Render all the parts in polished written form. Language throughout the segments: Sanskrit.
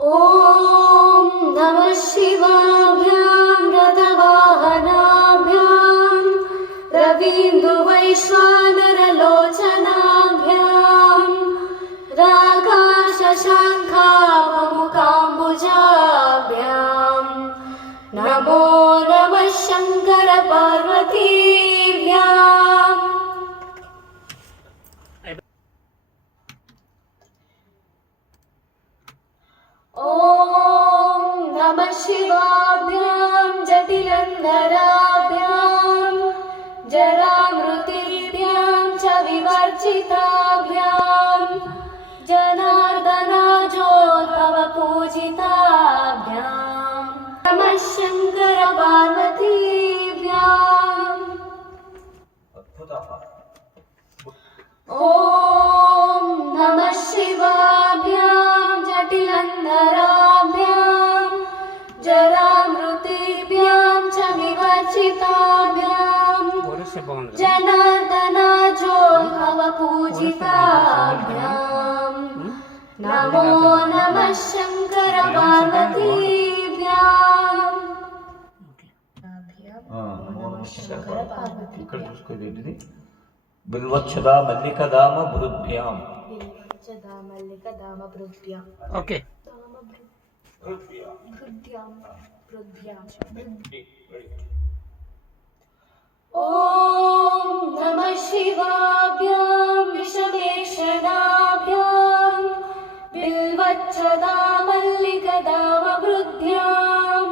ॐ नमः शिवाभ्यां रथवाहनाभ्यां रवीन्दुवैश्वानरलोचनाभ्यां रागाशशाङ्खाभमुकाम्बुजाभ्यां नमो नमः शङ्करपार्वतीभ्याम्। ॐ नमः शिवाभ्यां जटिलन्धराभ्यां जरामृतिभ्यां च विवर्जिताभ्यां जनार्दनाजोद्भवपूजिताभ्यां नमः शङ्करपार्वतीभ्याम्। ॐ नमः शिवाभ्यां जटिलन्धराभ्यां जरामृतिभ्यां च विवर्जिताभ्यां जनार्दनाजोद्भवपूजिताभ्यां नमो नमः शङ्करपार्वतीभ्याम्। बिल्वच्छदा मल्लिकदाम भृद्भ्याम। ओके। ॐ नमः शिवाभ्यां विषमेषणाभ्यां बिल्वच्छदा मल्लिकदाम भृद्भ्यां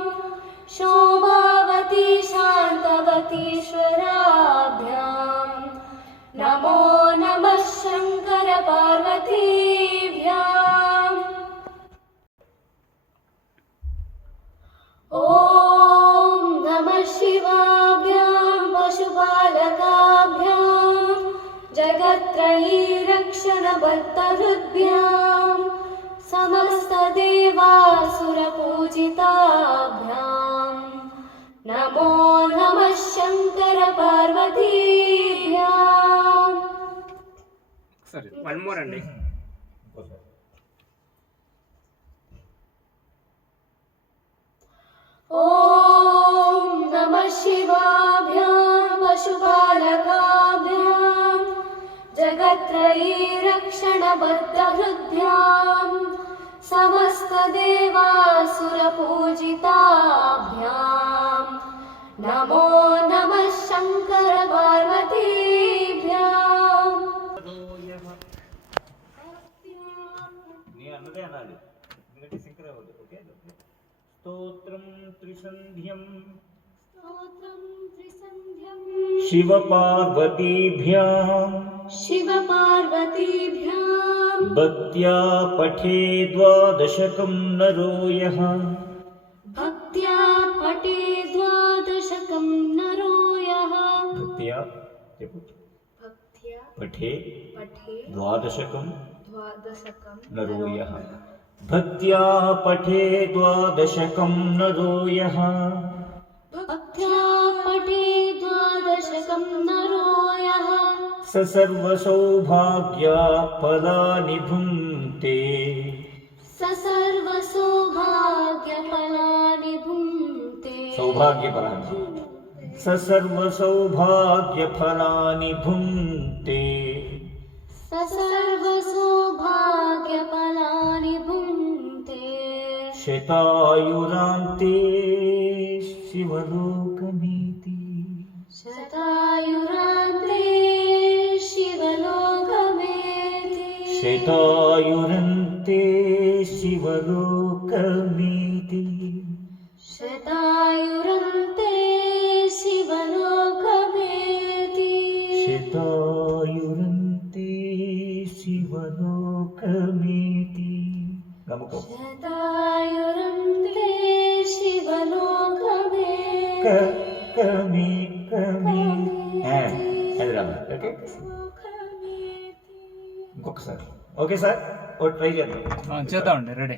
शोभावती शान्तवतीश्वराभ्यां नमो नमः शङ्करपार्वतीभ्याम्। ॐ नमः शिवाभ्यां पशुपालकाभ्यां जगत्त्रयी रक्षणबद्धहृद्भ्यां समस्तदेवासुरपूजिताभ्यां नमो नमः शङ्करपार्वतीभ्याम्। Sorry, one more and ॐ नमः शिवाभ्यां पशुपालकाभ्यां जगत्त्रयी रक्षणबद्धहृद्भ्यां समस्तदेवासुरपूजिताभ्यां नमो नमः शङ्करपार्वतीभ्याम्। स्तोत्रं त्रिसन्ध्यं शिवपार्वतीभ्यां भक्त्या पठे द्वादशकं नरो यः भक्त्या पठे द्वादशकं नरो यः भक्त्या पठे द्वादशकं नरो यः भक्त्या पठे द्वादशकं नरो यः भक्त्या पठे द्वादशकं नरो यः स सर्वसौभाग्या फलानि भुङ्क्ते स सर्वसौभाग्यफलानि भुङ्क्ते स सर्वसौभाग्यफलानि भुङ्क्ते स सर्वसौभाग्यफलानि भुङ्क्ते शतायुरान्ते शिवलोकमीति शतायुरान्ते शिवलोकमेति शतायुरन्ते शिवलोकमीति शतायुरन्ते शिवलोकमेति शतायुरन्ते शिवलोकमीति शतायुरन्ते शिवलोकमेति कमी ఇంకొకసారి ఓకే సార్ ట్రై చేద్దాం చేద్దామండి రెడీ